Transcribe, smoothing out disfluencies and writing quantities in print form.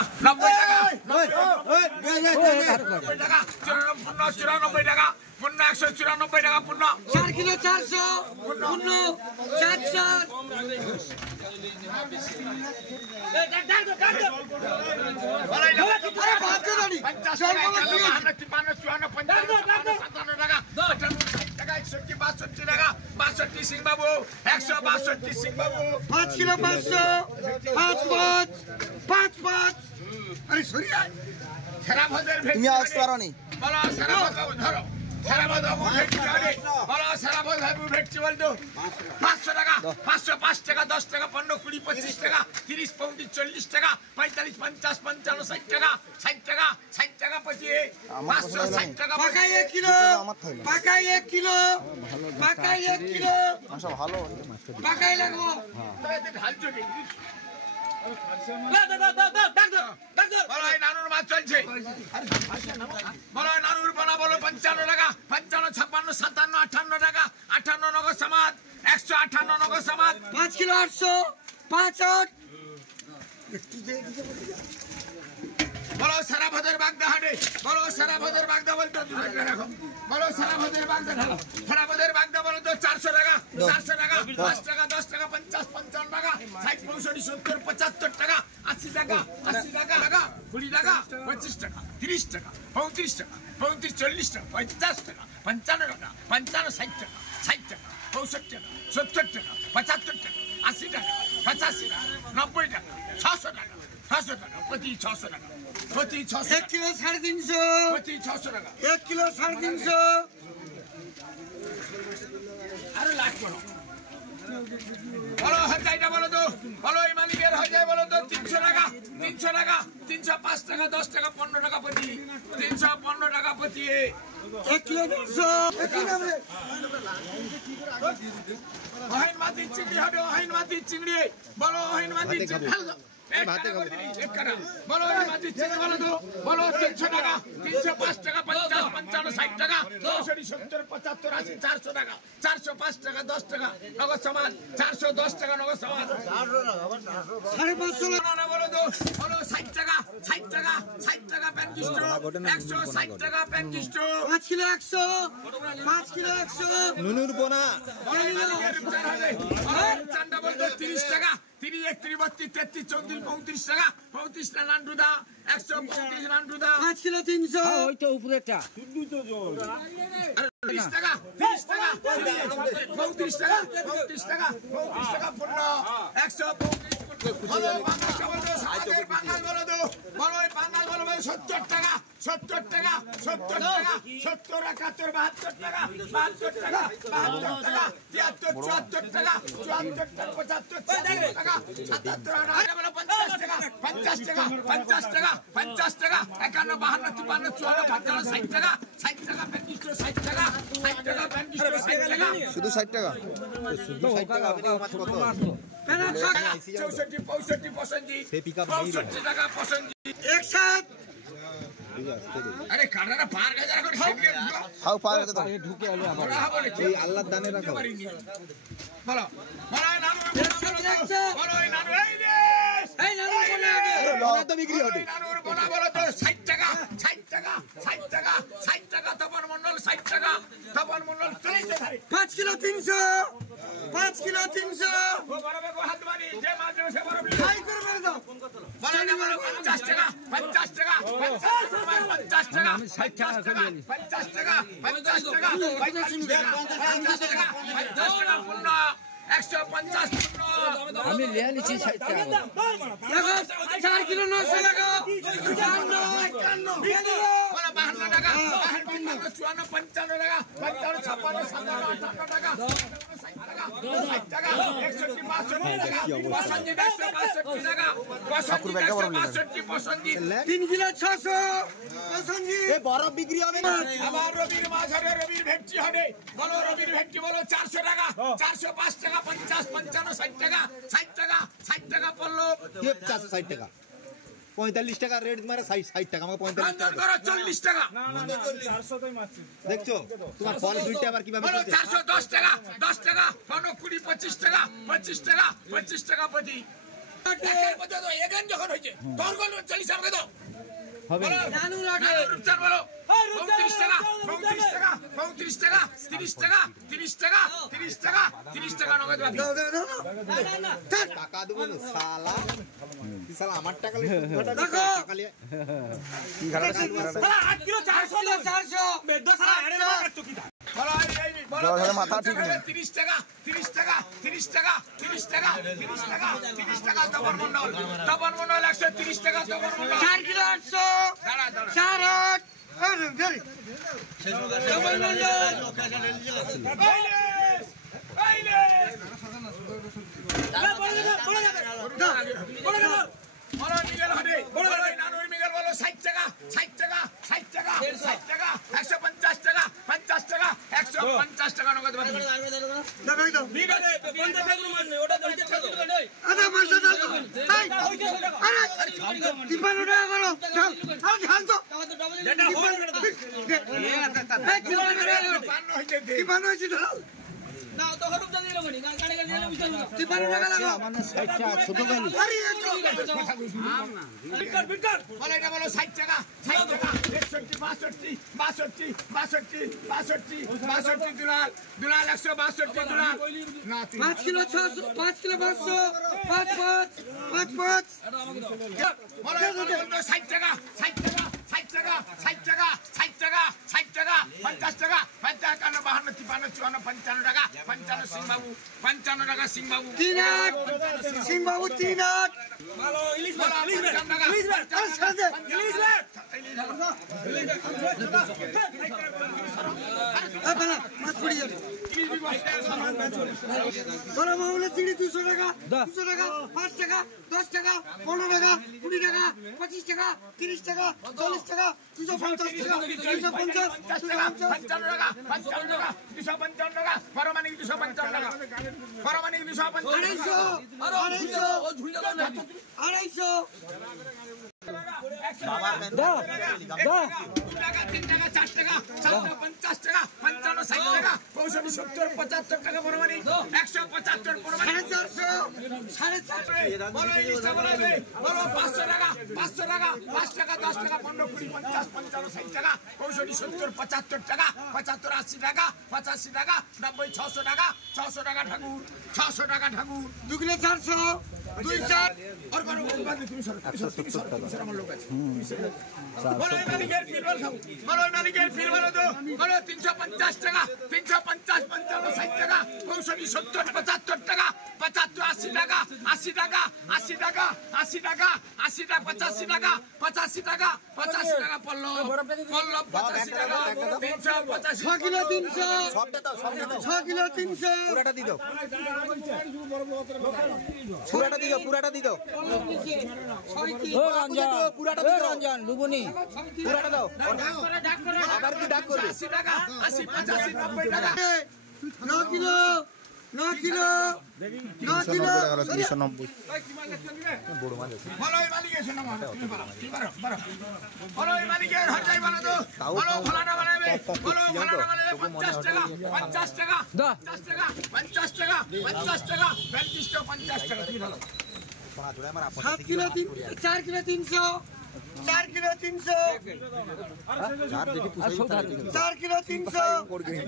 90 টাকা 90 টাকা 94 টাকা 194 টাকা 4 কিলো 400 400 5 কিলো 500 5 আরে সরিয়া খারাপ হদের তুমি আসতে পারো নি বলো সারা বাবু ধরো সারা বাবু ভেটছি বলো সারা বাবু ভেটছি বল তো 500 টাকা 505 টাকা 10 টাকা 15 20 25 টাকা 30 35 40 টাকা 45 50 55 60 টাকা 60 টাকা 60 টাকা 560 টাকা পাকা 1 কিলো পাকা 1 কিলো পাকা 1 কিলো আচ্ছা ভালো পাকাই লাগবো ঢালছো কি বলো নানুর মাছ চলছে বলো নানুর বলা বলো 55 টাকা 55 56 57 58 টাকা 58 নগদ সমাজ 158 নগদ সমাজ 5 কিলো 800 5 বলো সারা ভদের বাগদা হাটে বলো সারা ভদের বাগদা বলতো রাখো বলো সারা ভদের বাগদা ঢালো সারা ভদের বাগদা বলো তো 400 টাকা 400 টাকা 5 টাকা 10 টাকা 50 55 টাকা 60 65 70 75 টাকা 80 টাকা 80 টাকা 20 টাকা 25 টাকা 30 টাকা 35 টাকা 35 40 টাকা 50 টাকা 55 টাকা 55 60 টাকা 60 টাকা 65 টাকা 70 টাকা 75 টাকা 80 টাকা 85 টাকা 90 টাকা 600 টাকা 600 টাকা প্রতি 600 টাকা প্রতি 600 1 কিলো 350 প্রতি 600 টাকা 1 কিলো 350 আরে লাখ করো বলো হাজাইটা বলো তো বলো এই মালিকের হাজাই বলো তো 300 টাকা 300 টাকা 305 টাকা 10 টাকা 15 টাকা প্রতি 315 টাকা প্রতি 1 কিলো 200 1 কিলো অহিন মাটি চিংড়ি হবে অহিন মাটি চিংড়ি বলো অহিন মাটি চিংড়ি বলো মাটি চিংড়ি বলো তো বলো 300 টাকা 305 টাকা 50 55 60 টাকা 70 75 80 400 টাকা 405 টাকা 10 টাকা নগদ সমান 410 টাকা নগদ সমান 550 টাকা বলো তো বলো 60 টাকা 60 টাকা 60 টাকা 160 টাকা 5 কিলো 100 5 কিলো 100 নুনুর বোনা চান্দা বলতো 30 টাকা 30 31 32 33 34 35 টাকা 35 না নান্ডুদা 135 নান্ডুদা 5 কিলো 300 ওই তো উপরেটা 30 টাকা 30 টাকা 35 টাকা 35 টাকা 35 টাকা পূর্ণ 135 বলো বাঙাল বলো তো বলো এই বাঙাল বলো 70 টাকা 70 টাকা 70 টাকা 70 71 72 টাকা 72 টাকা 72 টাকা 73 74 টাকা 74 75 টাকা 77 বলো 50 টাকা 50 টাকা 50 টাকা 50 টাকা 51 52 53 54 55 60 টাকা 60 টাকা 60 টাকা 60 টাকা 60 টাকা শুধু 60 টাকা শুধু 60 টাকা আপনি মাছ কত 64 65 পছন্দি 65 টাকা পছন্দি 61 আরে কাটাটা পার গেছে এখন হাও পার গেছে তো ঢুকে আলো আবার এই আল্লাহর দানে রাখো বলো বলো নানু বলো এই নানু এই রে এই নানু বলে লোনা তো বিক্রি হবে নানুর বলা বলো তো 60 টাকা 60 টাকা 60 টাকা 60 টাকা তপন মণ্ডল 60 টাকা তপন মণ্ডল 30 টাকা 5 কিলো 300 5 কিলো 300 ও বড় বেগো হাত মারি যে মাঝে সে বড় হাই করে মেরে দাও বলো না বলো 50 টাকা 50 টাকা 50 টাকা 50 টাকা 50 টাকা 50 টাকা 50 টাকা 50 টাকা পূর্ণ 150 পূর্ণ আমি লিয়া নিছি 60 টাকা দেখো 4 কিলো 900 টাকা 51 বলো 52 টাকা 54 55 টাকা 55 56 57 58 টাকা 60 টাকা 61 টাকা 62 টাকা 62 পছন্দি 3 কিলো 600 পছন্দি এ বড় বিক্রি হবে না আবার রবির মাঝারে রবির ভেটটি হবে বলো রবির ভেটটি বলো 400 টাকা 405 টাকা 50 55 60 টাকা 60 টাকা 60 টাকা পড়লো 460 টাকা 45 টাকা রেট মারে 60 টাকা আমাকে 45 টাকা করো 40 টাকা না 400 টাই মারছি দেখছো তোমার ফল দুইটা আবার কিভাবে বলো চলছে 410 টাকা 10 টাকা 15 20 25 টাকা 25 টাকা 25 টাকা প্রতি একের মধ্যে তো এগেন যখন হয়েছে তখন বলুন 40 আমাকে দাও হবে বলো নানু রাটে রূপচাঁদ বলো 35 টাকা 35 টাকা 35 টাকা 30 টাকা 30 টাকা 30 টাকা 30 টাকা নগদ বাকি টাকা দেবো না শালা তুই শালা আমার টাকা লিয়ে টাকা লিয়ে শালা 8 কিলো 400 বেদ্দ শালা হেডে মার চকিটা বলো মাথা ঠিক নেই 30 টাকা 30 টাকা 30 টাকা 30 টাকা 30 টাকা 30 টাকা তপন মণ্ডল 130 টাকা তপন মণ্ডল 4 কিলো 800 দাঁড়া দাঁড়া 4 তপন মণ্ডল বলো মিগেল হটে বলো নানুর মিগেল বলো 60 টাকা 60 টাকা 60 টাকা 60 টাকা 150 টাকা 50 টাকা 150 টাকা নগদ বাকি বলো এটা বলো 60 টাকা 60 টাকা 61 62 62 62 দুলাল 162 দুলাল না 5 কিলো 600 5 কিলো 500 5 বলো 60 টাকা 60 টাকা 60 টাকা 60 টাকা 60 টাকা 60 টাকা 50 টাকা 55 52 53 54 55 টাকা 55 সিং বাবু 55 টাকা সিং বাবু 3 সিং বাবু 3 বলো ইলিশ বলো 55 টাকা ইলিশ মাছ পড়ে যাবে বড় মামুলের চিড়ি 200 টাকা 200 টাকা 5 টাকা 10 টাকা 15 টাকা 20 টাকা 25 টাকা 30 টাকা 40 টাকা 250 টাকা 250 টাকা 55 টাকা 55 টাকা 255 টাকা পরমাণিক 255 টাকা পরমাণিক 255 250 600 টাকা ঠাকুর 2 কিলো 400 200 और करो আমার লোক আছে বলো মালিকের ফিল বলো মালিকের ফিল বলো তো বলো 350 টাকা 350 55 60 টাকা 65 70 75 টাকা 75 80 টাকা 80 টাকা 80 টাকা 80 টাকা 80 টাকা 85 টাকা 85 টাকা 85 টাকা পল্লব 85 টাকা 385 6 কিলো 300 সবটা দাও 6 কিলো 300 পুরাটা দি দাও পুরাটা দি দাও পুরাটা দি দাও পুরাটা দি দাও রঞ্জন লুবনি পুরাটা দাও আবার কি ডাক করবে 80 টাকা 80 85 90 টাকা 9 কিলো 9 কিলো 9 কিলো 390 বড় মাছ আছে বলো এই মালিকের শোনা বলো বলো এই মালিকের হর যাই বলো তো বলো ফলানা বানাবে বলো ফলানা বানাবে 50 টাকা 50 টাকা 50 টাকা 50 টাকা 50 টাকা 50 টাকা 50 টাকা তুমি ধরো 7 কিলো 4 কিলো 300 4 কিলো 300 4 কিলো 300